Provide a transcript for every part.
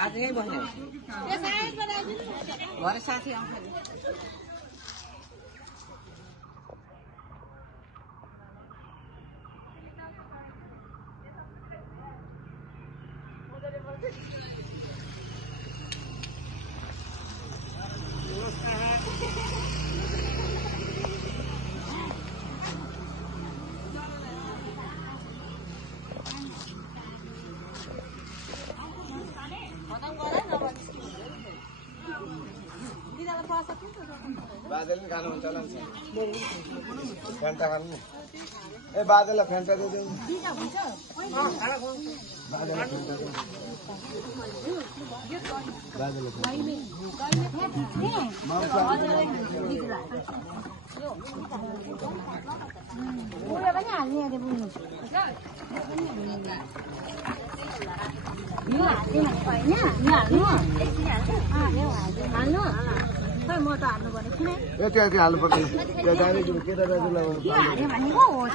आज यही बस्यो भरे साथी आउँछ नि बादल पनि खानुहुन्छ होला नि फ्यान्टा खानु ए बादललाई फ्यान्टा दिइदेऊ म त हाल्नु पर्ने किन ए त्यो हाल्नु पर्दैन त्यो डाइरेक्ट केटा दाजुलाई भनेको हो त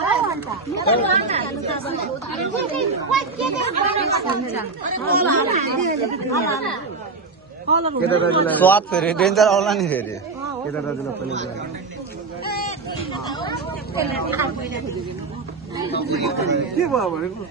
केटा दाजुलाई स्वाद फेरि डेन्जर आउला नि फेरि केटा दाजुलाई पनि के भयो भनेको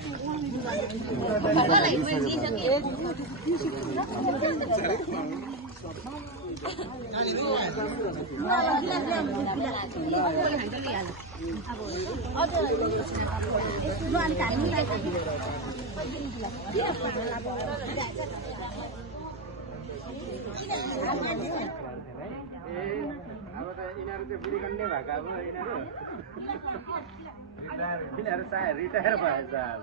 अब त यिनीहरू चाहिँ बुढी कन्ने भएको अब यिनीहरू चाहे रिटायर भएछ अब